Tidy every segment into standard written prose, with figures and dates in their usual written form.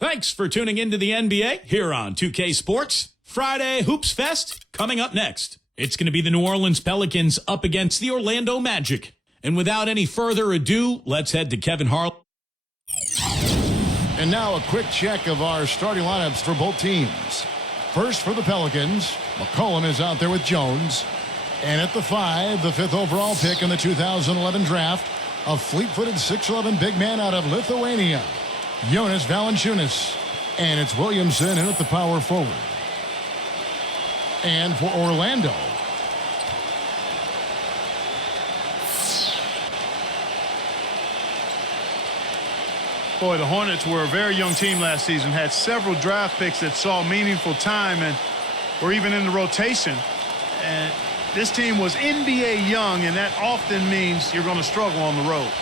Thanks for tuning into the NBA here on 2K Sports. Friday Hoops Fest coming up next. It's going to be the New Orleans Pelicans up against the Orlando Magic. And without any further ado, let's head to Kevin Harlan. And now a quick check of our starting lineups for both teams. First for the Pelicans, McCollum is out there with Jones. And at the 5, the 5th overall pick in the 2011 draft, a fleet-footed 6'11" big man out of Lithuania, Jonas Valanciunas. And it's Williamson in at the power forward. And for Orlando, boy, the Hornets were a very young team last season, had several draft picks that saw meaningful time and were even in the rotation. And this team was NBA young, and that often means you're going to struggle on the road.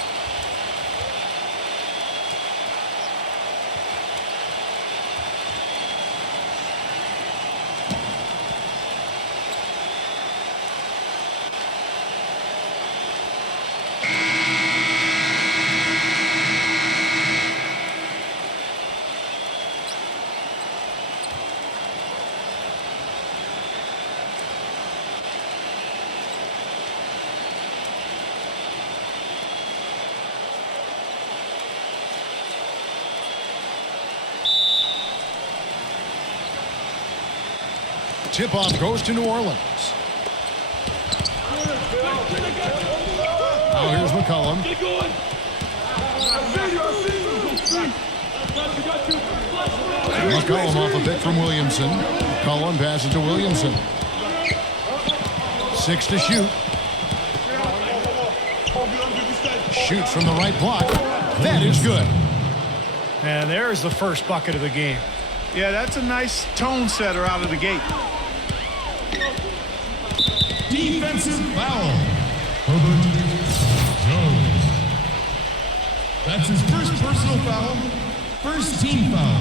tip-off goes to New Orleans. Now here's McCollum. McCollum off a pick from Williamson. McCollum passes to Williamson. 6 to shoot. Shoots from the right block. That is good. And there's the first bucket of the game. Yeah, that's a nice tone setter out of the gate. Defensive foul. Herbert Jones. That's his first personal foul. First team foul.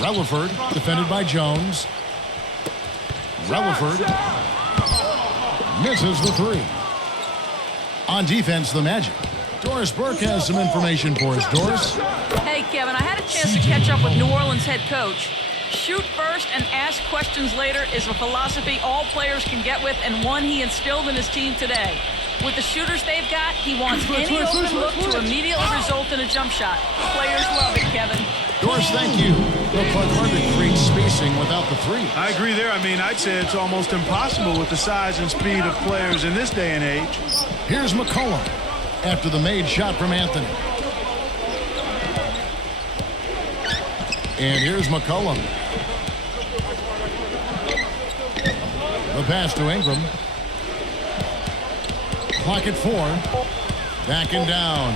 Relaford defended by Jones. Relaford misses the three. On defense, the Magic. Doris Burke has some information for us. Doris? Hey, Kevin, I had a chance to catch up with New Orleans head coach. Shoot first and ask questions later is a philosophy all players can get with and one he instilled in his team today. With the shooters they've got, he wants any open look to immediately result in a jump shot. Players love it, Kevin. Doris, thank you. Looked like hard to create spacing without the three. I agree there. I mean, I'd say it's almost impossible with the size and speed of players in this day and age. Here's McCollum after the made shot from Anthony. And here's McCollum. The pass to Ingram. Clock at 4. Backing down.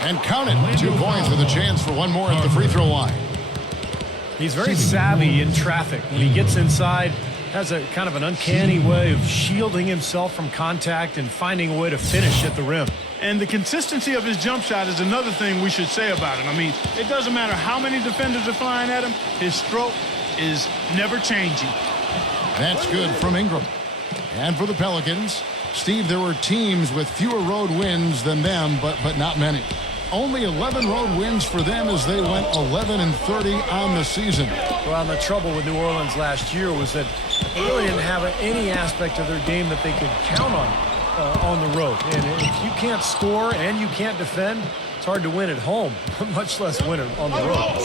And count it. 2 points with a chance for one more at the free throw line. He's very savvy in traffic. When he gets inside, has a kind of an uncanny way of shielding himself from contact and finding a way to finish at the rim. And the consistency of his jump shot is another thing we should say about him. I mean, it doesn't matter how many defenders are flying at him, his stroke is never changing. That's good from Ingram. And for the Pelicans, Steve, there were teams with fewer road wins than them, but not many. Only 11 road wins for them as they went 11-30 on the season. Well, and the trouble with New Orleans last year was that they really didn't have any aspect of their game that they could count on the road. And if you can't score and you can't defend, it's hard to win at home, much less win it on the road.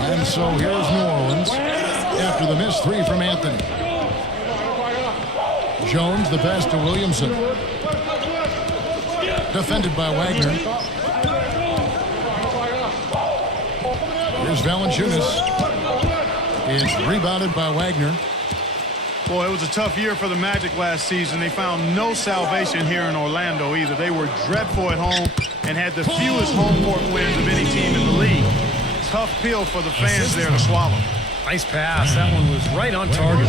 And so here's New Orleans after the missed 3 from Anthony. Jones, the pass to Williamson. Defended by Wagner. Here's Valanciunas. It's rebounded by Wagner. Boy, it was a tough year for the Magic last season. They found no salvation here in Orlando either. They were dreadful at home and had the fewest home court wins of any team in the league. Tough pill for the fans there to swallow. Nice pass. That one was right on target.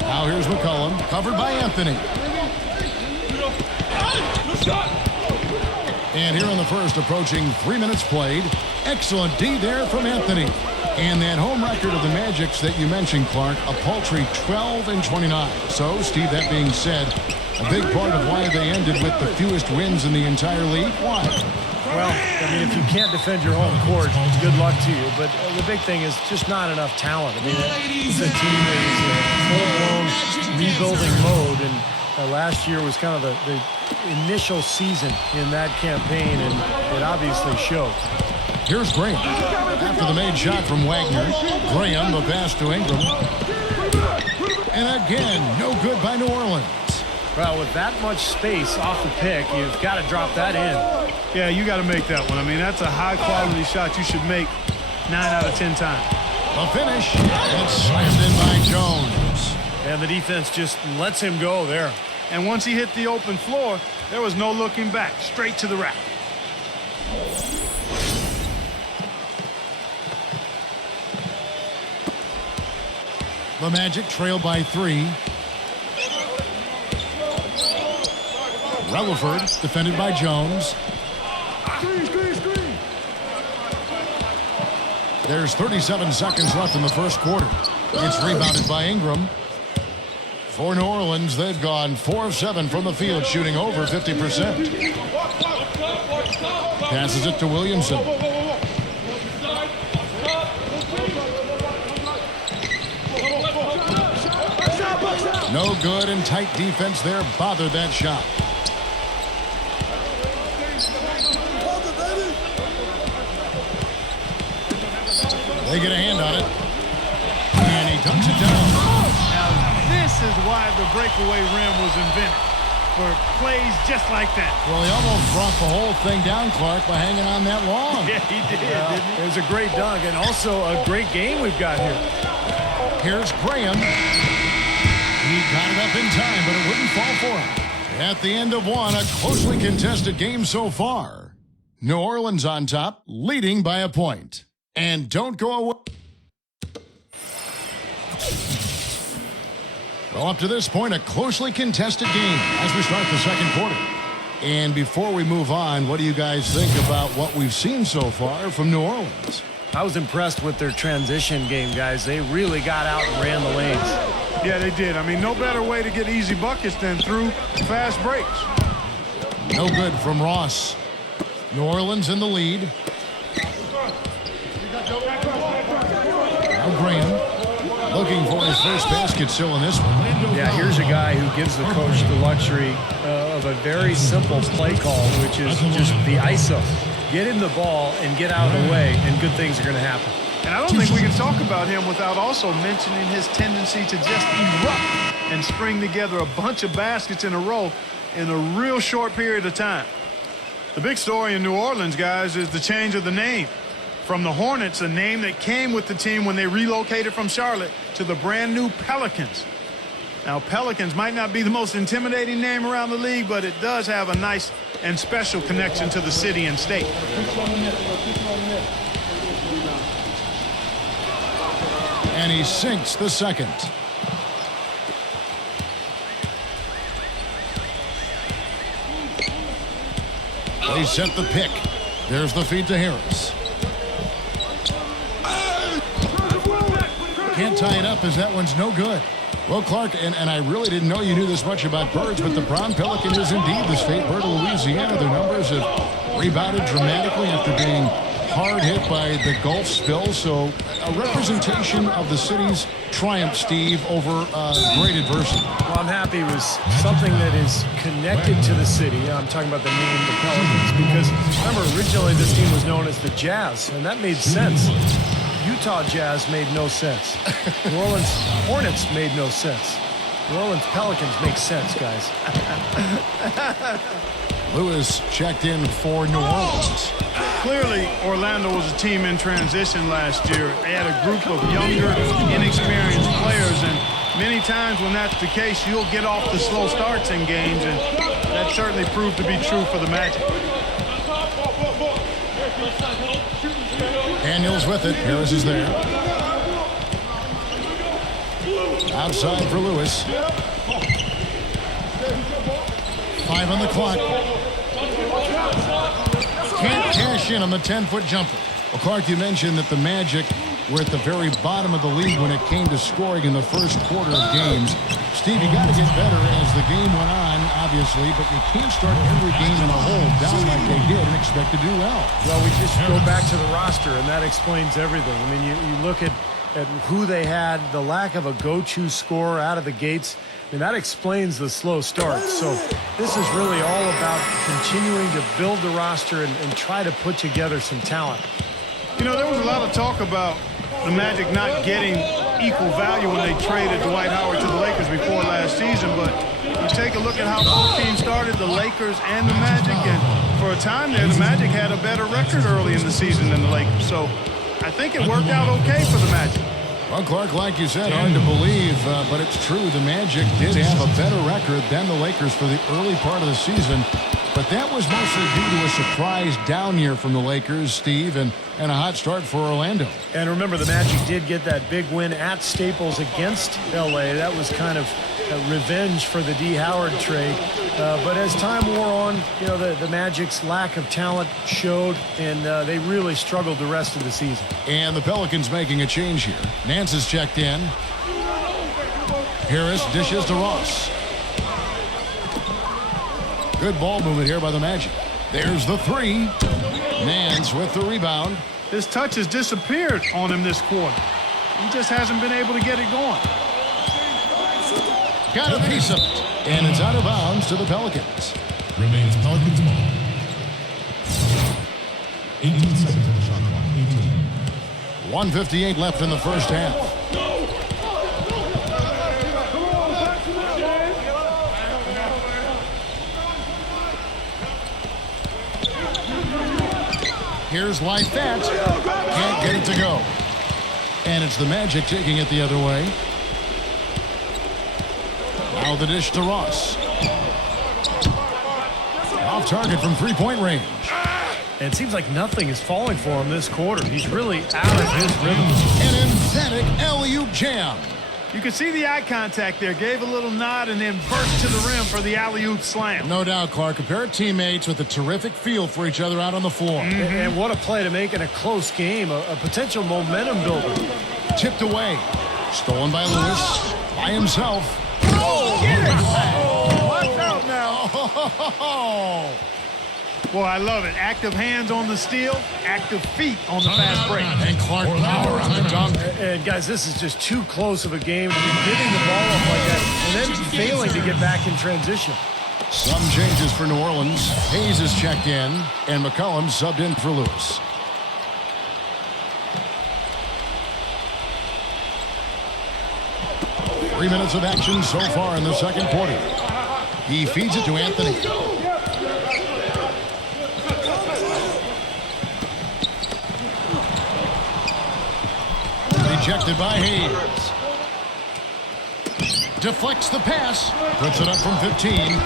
Now here's McCollum, covered by Anthony. And here in the first, approaching 3 minutes played. Excellent D there from Anthony. And that home record of the Magic's that you mentioned, Clark, a paltry 12-29. So, Steve, that being said, A big part of why they ended with the fewest wins in the entire league. Why? Well, I mean, if you can't defend your home court, good luck to you. But the big thing is just not enough talent. I mean, it's a team that is in full-blown rebuilding mode, and last year was kind of the initial season in that campaign, and it obviously showed. Here's Graham. After the made shot from Wagner, Graham, the pass to Ingram. And again, no good by New Orleans. Well, with that much space off the pick, you've got to drop that in. Yeah, you got to make that one. I mean, that's a high-quality shot you should make 9 out of 10 times. The finish, and slammed in by Jones. And the defense just lets him go there. And once he hit the open floor, there was no looking back, straight to the rack. The Magic trail by 3. Rutherford defended by Jones. There's 37 seconds left in the first quarter. It's rebounded by Ingram. For New Orleans, they've gone 4 of 7 from the field, shooting over 50%. Passes it to Williamson. No good, and tight defense there bothered that shot. They get a hand on it. And he dunks it down. Now, this is why the breakaway rim was invented, for plays just like that. Well, he almost brought the whole thing down, Clark, by hanging on that long. Yeah, he did, didn't he? It was a great dunk, and also a great game we've got here. Here's Graham. He got it up in time, but it wouldn't fall for him. At the end of one, a closely contested game so far. New Orleans on top, leading by a point. And don't go away. Well, up to this point, a closely contested game as we start the second quarter. And before we move on, what do you guys think about what we've seen so far from New Orleans? I was impressed with their transition game, guys. They really got out and ran the lanes. Yeah, they did. I mean, no better way to get easy buckets than through fast breaks. No good from Ross. New Orleans in the lead. Now Graham looking for his first basket still in this one. Yeah, here's a guy who gives the coach the luxury of a very simple play call, which is just the ISO. Get him the ball and get out of the way, and good things are going to happen. And I don't think we can talk about him without also mentioning his tendency to just erupt and string together a bunch of baskets in a row in a real short period of time. The big story in New Orleans, guys, is the change of the name. From the Hornets, a name that came with the team when they relocated from Charlotte, to the brand new Pelicans. Now, Pelicans might not be the most intimidating name around the league, but it does have a nice and special connection to the city and state. And he sinks the second. They set the pick. There's the feed to Harris. Can't tie it up as that one's no good. Well, Clark, and I really didn't know you knew this much about birds, but the brown pelican is indeed the state bird of Louisiana. Their numbers have rebounded dramatically after being hard hit by the Gulf spill. So a representation of the city's triumph, Steve, over great adversity. Well, I'm happy it was something that is connected to the city. I'm talking about the name, the Pelicans, because remember, originally this team was known as the Jazz, and that made sense. Utah Jazz made no sense. New Orleans Hornets made no sense. New Orleans Pelicans make sense, guys. Lewis checked in for New Orleans. Clearly, Orlando was a team in transition last year. They had a group of younger, inexperienced players, and many times when that's the case, you'll get off the slow starts in games, and that certainly proved to be true for the Magic. Daniels with it. Harris is there. Outside for Lewis. 5 on the clock. Can't cash in on the 10-foot jumper. Well, Clark, you mentioned that the Magic were at the very bottom of the league when it came to scoring in the first quarter of games. Steve, you got to get better as the game went on, obviously, but you can't start every game in a hole down like they did and expect to do well. Well, we just go back to the roster, and that explains everything. I mean, you look at who they had, the lack of a go-to scorer out of the gates. I mean, that explains the slow start. So this is really all about continuing to build the roster and try to put together some talent. You know, there was a lot of talk about the Magic not getting equal value when they traded Dwight Howard to the Lakers before last season, but you take a look at how both teams started, the Lakers and the Magic, and for a time there, the Magic had a better record early in the season than the Lakers. So I think it worked out okay for the Magic. Well, Clark, like you said, hard to believe, but it's true. The Magic did have a better record than the Lakers for the early part of the season, but that was mostly due to a surprise down year from the Lakers, Steve, and a hot start for Orlando. And remember, the Magic did get that big win at Staples against L.A. That was kind of revenge for the D. Howard trade. But as time wore on, you know, the Magic's lack of talent showed, and they really struggled the rest of the season. And the Pelicans making a change here. Nance is checked in. Harris dishes to Ross. Good ball movement here by the Magic. There's the three. Nance with the rebound. His touch has disappeared on him this quarter. He just hasn't been able to get it going. Got a piece of it. And it's out of bounds to the Pelicans. Remains Pelicans ball. 18 seconds on the shot clock. 18. 1:58 left in the first half. Here's like that. Can't get it to go. And it's the Magic taking it the other way. Now the dish to Ross. Off target from three-point range. And it seems like nothing is falling for him this quarter. He's really out of his rhythm. An emphatic alley-oop jam. You can see the eye contact there. Gave a little nod and then burst to the rim for the alley-oop slam. No doubt, Clark. A pair of teammates with a terrific feel for each other out on the floor. And what a play to make in a close game. A potential momentum builder. Tipped away. Stolen by Lewis. By himself. Oh, get it! Oh, watch out now. Boy, I love it. Active hands on the steal, active feet on the fast break. And Clark power on the dunk. And guys, this is just too close of a game to be giving the ball up like that and then failing to get back in transition. Some changes for New Orleans. Hayes is checked in, and McCollum subbed in for Lewis. Three minutes of action so far in the second quarter. He feeds it to Anthony. Rejected by Hayes. Deflects the pass. Puts it up from 15.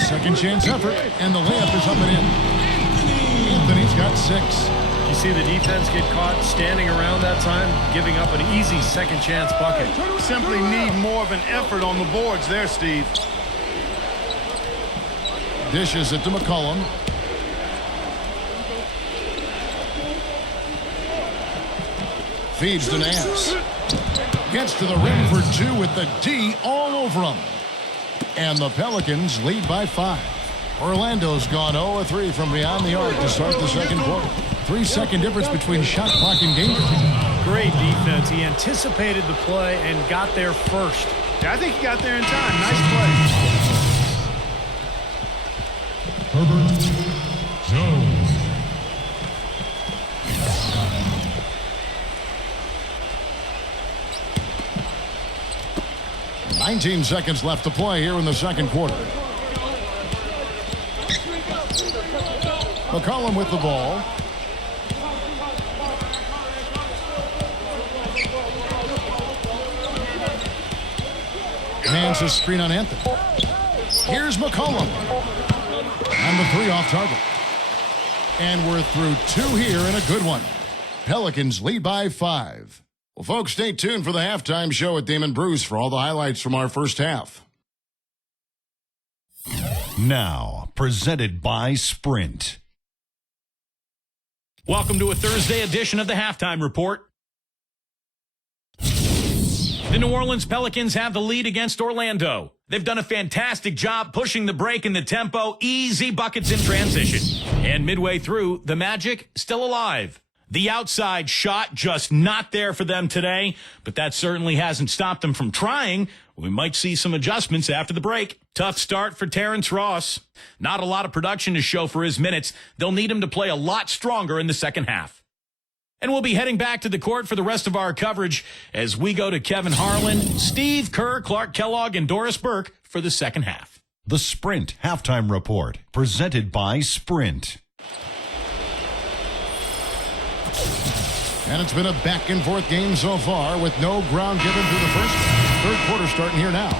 Second chance effort. And the layup is up and in. Anthony's got 6. You see the defense get caught standing around that time, giving up an easy second chance bucket. Simply need more of an effort on the boards there, Steve. Dishes it to McCollum. Feeds to Nance. Gets to the rim for 2 with the D all over him. And the Pelicans lead by 5. Orlando's gone 0-3 from beyond the arc to start the second quarter. 3-second difference between shot clock and game time. Great defense. He anticipated the play and got there first. Yeah, I think he got there in time. Nice play. Herbert Jones. 19 seconds left to play here in the second quarter. McCollum with the ball. Nance's screen on Anthony. Here's McCollum. And the 3 off target. And we're through 2 here in a good one. Pelicans lead by 5. Well, folks, stay tuned for the halftime show at Damon Bruce for all the highlights from our first half. Now, presented by Sprint. Welcome to a Thursday edition of the Halftime Report. The New Orleans Pelicans have the lead against Orlando. They've done a fantastic job pushing the break and the tempo, easy buckets in transition. And midway through, the Magic still alive. The outside shot just not there for them today, but that certainly hasn't stopped them from trying. We might see some adjustments after the break. Tough start for Terrence Ross. Not a lot of production to show for his minutes. They'll need him to play a lot stronger in the second half. And we'll be heading back to the court for the rest of our coverage as we go to Kevin Harlan, Steve Kerr, Clark Kellogg, and Doris Burke for the second half. The Sprint Halftime Report, presented by Sprint. And it's been a back-and-forth game so far with no ground given through the third quarter starting here now.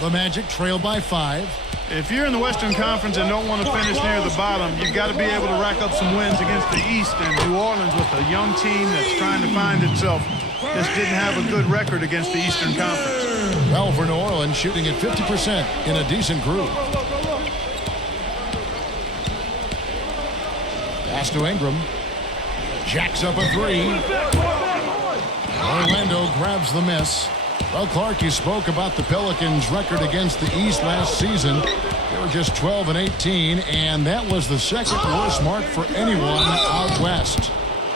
The Magic trail by 5. If you're in the Western Conference and don't want to finish near the bottom, you've got to be able to rack up some wins against the East. And New Orleans, with a young team that's trying to find itself, just didn't have a good record against the Eastern Conference. Well, for New Orleans, shooting at 50% in a decent groove. Pass to Ingram. Jacks up a 3. Orlando grabs the miss. Well, Clark, you spoke about the Pelicans' record against the East last season. They were just 12-18, and that was the second worst mark for anyone out west.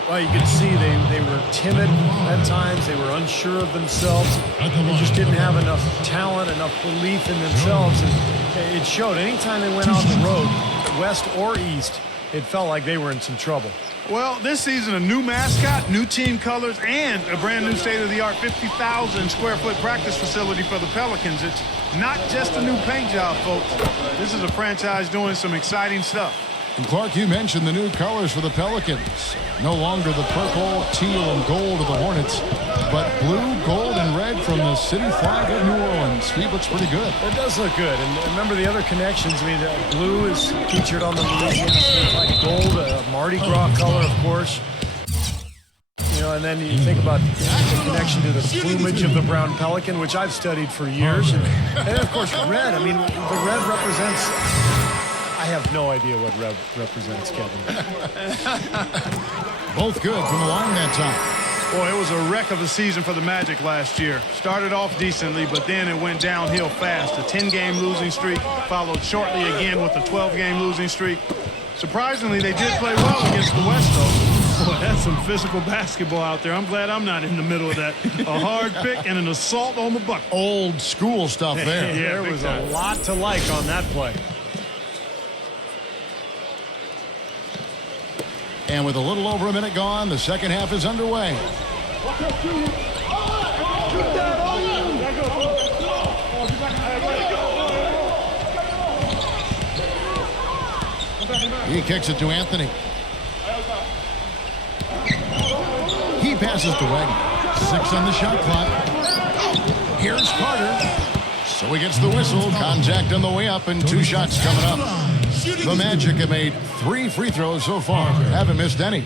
Well, you could see they were timid at times. They were unsure of themselves. They just didn't have enough talent, enough belief in themselves. And it showed. Anytime they went on the road, west or east, it felt like they were in some trouble. Well, this season, a new mascot, new team colors, and a brand new state-of-the-art 50,000 square foot practice facility for the Pelicans. It's not just a new paint job, folks. This is a franchise doing some exciting stuff. And Clark, you mentioned the new colors for the Pelicans. No longer the purple, teal, and gold of the Hornets, but blue, gold, and red from the city flag of New Orleans. Steve, looks pretty good. It does look good. And remember the other connections. I mean, blue is featured on the Louisiana State flag. Gold, a Mardi Gras color, of course. You know, and then you think about the connection to the plumage of the brown pelican, which I've studied for years. And then, of course, red. I mean, the red represents... I have no idea what red represents, Kevin. Both good from the line that time. Boy, it was a wreck of a season for the Magic last year. Started off decently, but then it went downhill fast. A 10-game losing streak, followed shortly again with a 12-game losing streak. Surprisingly, they did play well against the West, though. Boy, that's some physical basketball out there. I'm glad I'm not in the middle of that. A hard pick and an assault on the bucket. Old school stuff there. Yeah, there was a lot to like on that play. And with a little over a minute gone, the second half is underway. He kicks it to Anthony. He passes to Wagner. 6 on the shot clock. Here's Carter. So he gets the whistle. Contact on the way up, and 2 shots coming up. The Magic have made 3 free throws so far. Haven't missed any.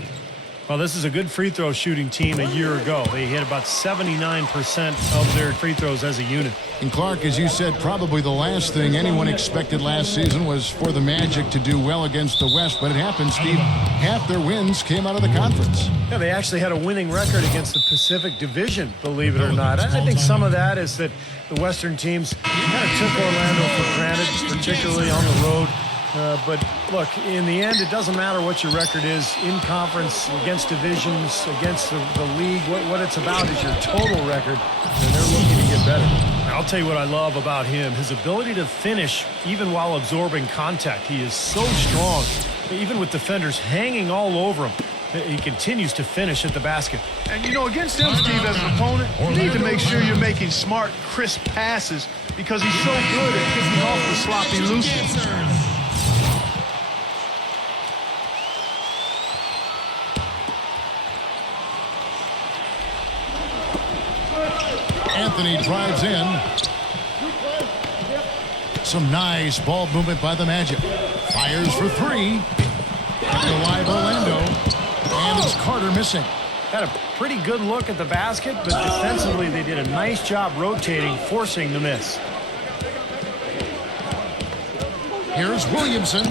Well, this is a good free throw shooting team a year ago. They hit about 79% of their free throws as a unit. And Clark, as you said, probably the last thing anyone expected last season was for the Magic to do well against the West. But it happened, Steve. Half their wins came out of the conference. Yeah, they actually had a winning record against the Pacific Division, believe it or not. I think some of that is that the Western teams kind of took Orlando for granted, particularly on the road. But look, in the end, it doesn't matter what your record is in conference, against divisions, against the league. What it's about is your total record, and they're looking to get better. I'll tell you what I love about him, his ability to finish even while absorbing contact. He is so strong, even with defenders hanging all over him. He continues to finish at the basket. And, you know, against him, Steve, as an opponent, you need to make sure you're making smart, crisp passes because he's so good at picking off the sloppy loose ones. Anthony drives in. Some nice ball movement by the Magic. Fires for 3. Alive Orlando. And it's Carter missing. Had a pretty good look at the basket, but defensively they did a nice job rotating, forcing the miss. Here's Williamson.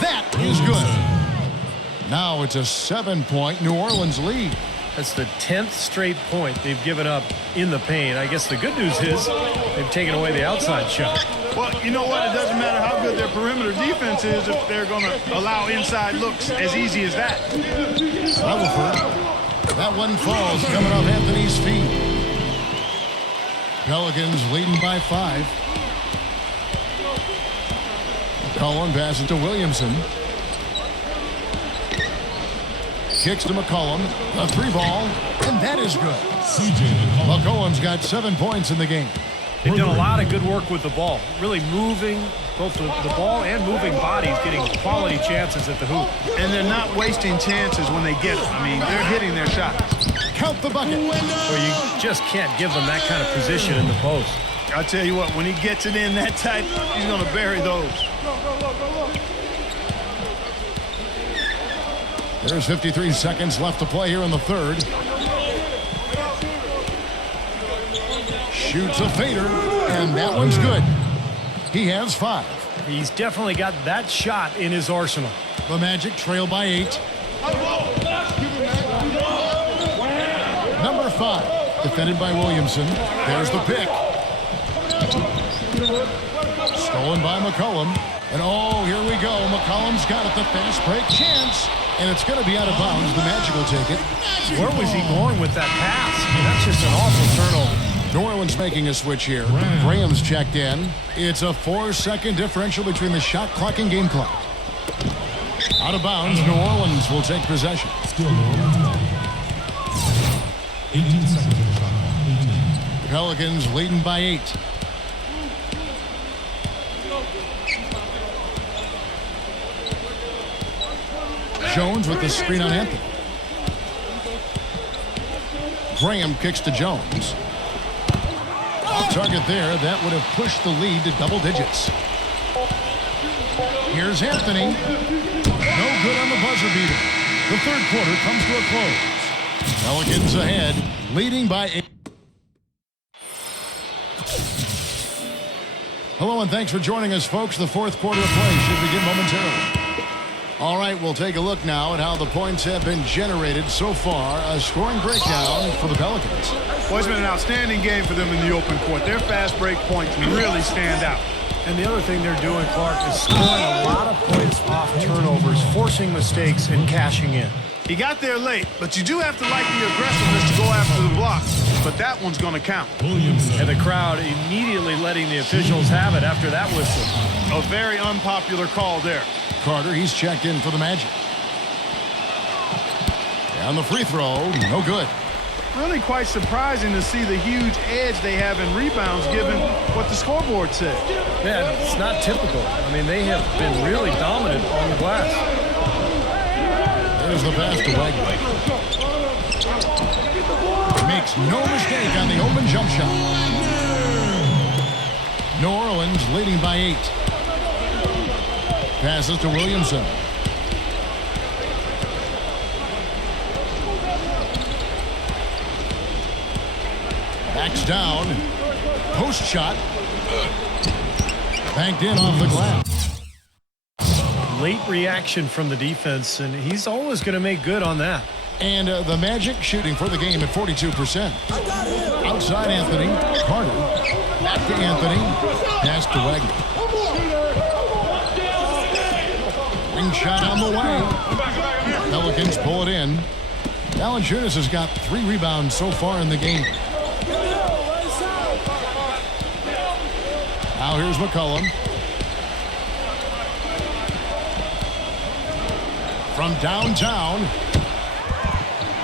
That is good. Now it's a 7-point New Orleans lead. That's the 10th straight point they've given up in the paint. I guess the good news is they've taken away the outside shot. Well, you know what? It doesn't matter how good their perimeter defense is if they're going to allow inside looks as easy as that. Rutherford. That one falls coming off Anthony's feet. Pelicans leading by 5. McCollum passes to Williamson. Kicks to McCollum. A 3-ball, and that is good. McCollum's got 7 points in the game. They've done a lot of good work with the ball, really moving both the ball and moving bodies, getting quality chances at the hoop. And they're not wasting chances when they get it. I mean, they're hitting their shots. Count the bucket. Where you just can't give them that kind of position in the post. I'll tell you what, when he gets it in that tight, he's going to bury those. There's 53 seconds left to play here in the third. Shoots a fader, and that one's good. He has 5. He's definitely got that shot in his arsenal. The Magic trail by 8. Number 5, defended by Williamson. There's the pick. Stolen by McCollum. And oh, here we go. McCollum's got it, the fast break chance. And it's going to be out of bounds. The Magic will take it. Where was he going with that pass? I mean, that's just an awful turnover. New Orleans making a switch here. Graham's checked in. It's a 4-second differential between the shot clock and game clock. Out of bounds, New Orleans will take possession. Still New Orleans ball. 18 seconds on the shot clock. 18. Pelicans leading by 8. Jones with the screen on Anthony. Graham kicks to Jones. Off target there. That would have pushed the lead to double digits. Here's Anthony. No good on the buzzer beater. The third quarter comes to a close. Pelicans ahead, leading by 8. Hello and thanks for joining us, folks. The fourth quarter of play should begin momentarily. All right, we'll take a look now at how the points have been generated so far. A scoring breakdown for the Pelicans. Well, it's been an outstanding game for them in the open court. Their fast break points really stand out. And the other thing they're doing, Clark, is scoring a lot of points off turnovers, forcing mistakes, and cashing in. He got there late, but you do have to like the aggressiveness to go after the block. But that one's going to count. And the crowd immediately letting the officials have it after that whistle. A very unpopular call there. Carter, he's checked in for the Magic. And the free throw, no good. Really quite surprising to see the huge edge they have in rebounds given what the scoreboard said. Yeah, it's not typical. I mean, they have been really dominant on the glass. There's the pass to Wagner. Makes no mistake on the open jump shot. New Orleans leading by 8. Passes to Williamson. Backs down. Post shot. Banked in off the glass. Late reaction from the defense, and he's always going to make good on that. And the Magic shooting for the game at 42%. Outside Anthony. Carter. Back to Anthony. Pass to Wagner. Wing shot on the way. Pelicans pull it in. Valanciunas has got 3 rebounds so far in the game. Now here's McCollum. From downtown.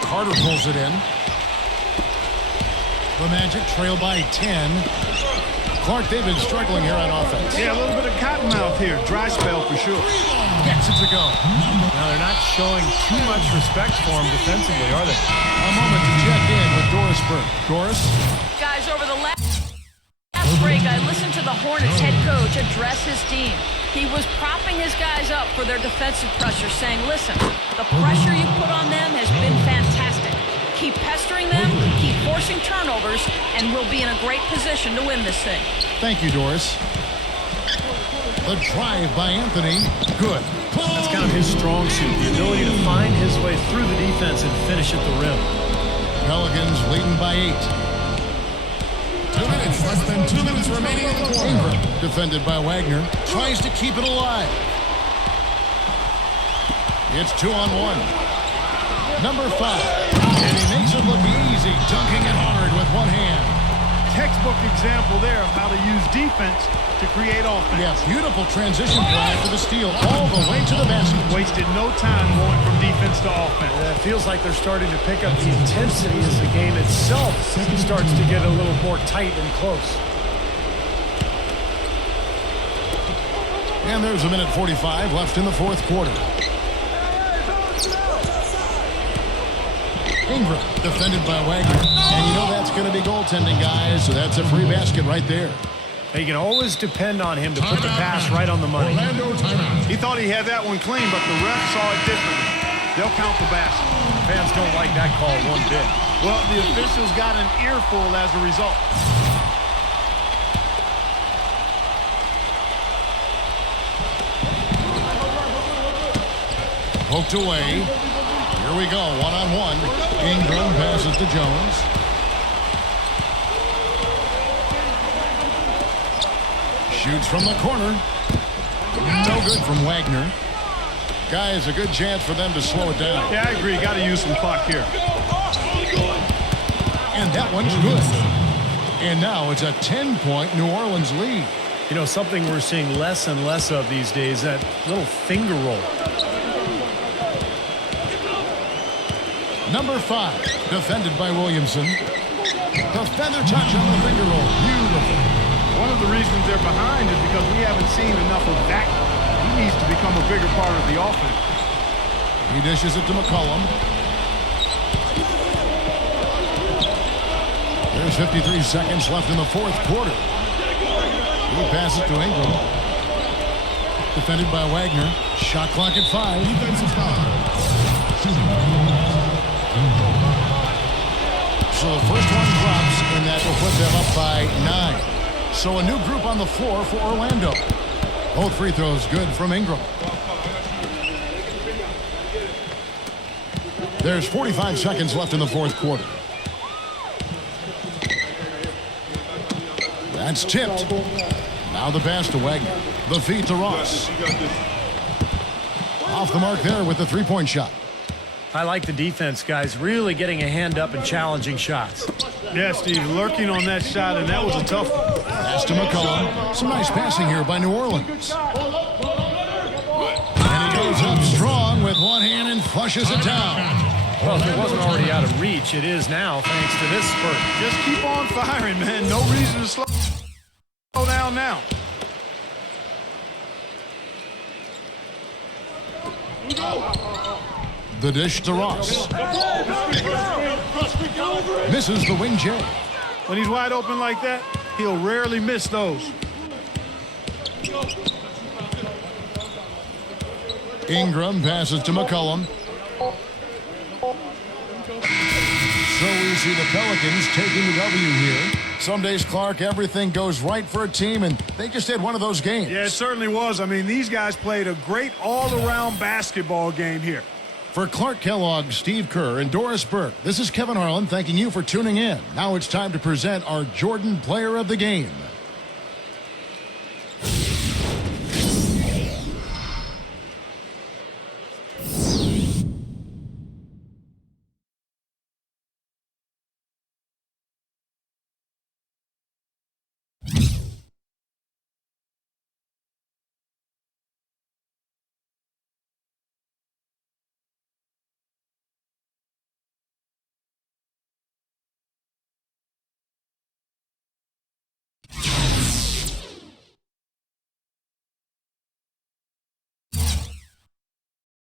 Carter pulls it in. The Magic trail by 10. Clark, they've been struggling here on offense. Yeah, a little bit of cottonmouth here. Dry spell for sure. Gets it to go. Now, they're not showing too much respect for him defensively, are they? A moment to check in with Doris Burke. Doris? Guys, over the last break, I listened to the Hornets head coach address his team. He was propping his guys up for their defensive pressure, saying, listen, the pressure you put on them has been fantastic. Keep pestering them, keep forcing turnovers, and we'll be in a great position to win this thing. Thank you, Doris. The drive by Anthony. Good. That's kind of his strong suit, the ability to find his way through the defense and finish at the rim. Pelicans leading by 8. 2 minutes, less than 2 minutes remaining in the quarter. Ingram, defended by Wagner, tries to keep it alive. It's 2-on-1. Number 5. And he makes it look easy, dunking it hard with one hand. Textbook example there of how to use defense to create offense. Yeah, beautiful transition play after the steal all the way to the basket. Wasted no time going from defense to offense. It feels like they're starting to pick up the intensity as the game itself starts to get a little more tight and close. And there's a minute 45 left in the fourth quarter. Ingram, defended by Wagner. And you know that's going to be goaltending, guys, so that's a free basket right there. You can always depend on him to put the pass right on the money. Orlando timeout. He thought he had that one clean, but the ref saw it differently. They'll count the basket. Fans don't like that call one bit. Well, the officials got an earful as a result. Poked away. Here we go, one-on-one. Ingram passes to Jones. Shoots from the corner. No good from Wagner. Guys, a good chance for them to slow it down. Yeah, I agree. Got to use some clock here. And that one's good. And now it's a 10-point New Orleans lead. You know, something we're seeing less and less of these days, that little finger roll. Number 5, defended by Williamson. The feather touch on the finger roll. Beautiful. One of the reasons they're behind is because we haven't seen enough of that. He needs to become a bigger part of the offense. He dishes it to McCollum. There's 53 seconds left in the fourth quarter. He passes to Ingram. Defended by Wagner. Shot clock at 5. Defensive foul. So the first one drops, and that will put them up by 9. So a new group on the floor for Orlando. Both free throws good from Ingram. There's 45 seconds left in the fourth quarter. That's tipped. Now the pass to Wagner. The feed to Ross. Off the mark there with the three-point shot. I like the defense, guys, really getting a hand up and challenging shots. Yeah, Steve, lurking on that shot, and that was a tough one. Pass to McCollum. Some nice passing here by New Orleans. And he goes up strong with one hand and flushes it down. Well, if it wasn't already out of reach, it is now, thanks to this spurt. Just keep on firing, man. No reason to slow down now. The dish to Ross. Misses the wing J. When he's wide open like that, he'll rarely miss those. Ingram passes to McCollum. So we see the Pelicans taking the W here. Some days, Clark, everything goes right for a team, and they just had one of those games. Yeah, it certainly was. I mean, these guys played a great all-around basketball game here. For Clark Kellogg, Steve Kerr, and Doris Burke, this is Kevin Harlan thanking you for tuning in. Now it's time to present our Jordan Player of the Game.